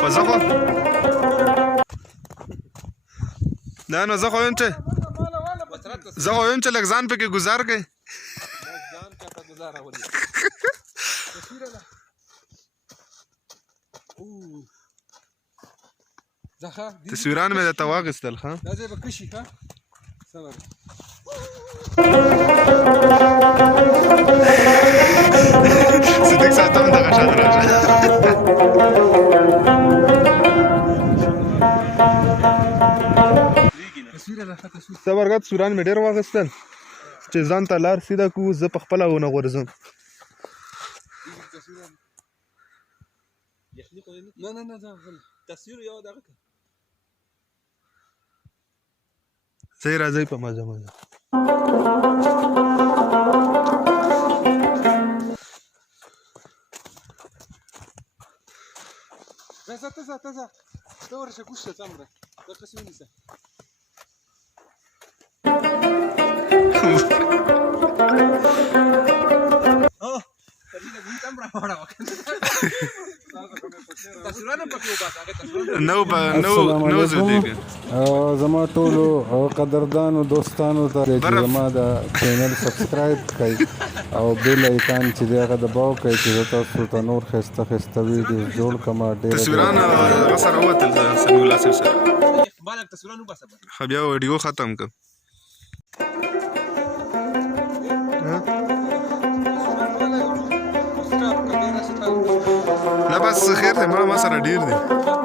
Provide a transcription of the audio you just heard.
خو زه خو دا نو زه خو یم چې لږ ځان پکې ګزار کړئ تصویران مې درته واخیستل ښه صدیق صاحب ته هم دغه شان راشه صبرګت تصویران مې ډېر واخیستل چې ځان ته لار سیده کړو زه په خپله ونه غورځم صحیح راځئ په مزه مزه ته ورشه کوشه څومره دا قسم ونیسه زما ټولو قدردانو دوستانو ته چې زما د چینل سبسکرایب کړئ او بیل ایکان چې دی هغه دباو کړئ چې زه تاسو ته نور ښایسته ښایسته ویډیوز جوړ کړم تصویران هغه سره ووتل سمیع الله صاحب سره ښه بیا ویډیو ختم کړم نه بس خیر دی ما سره ډېر دی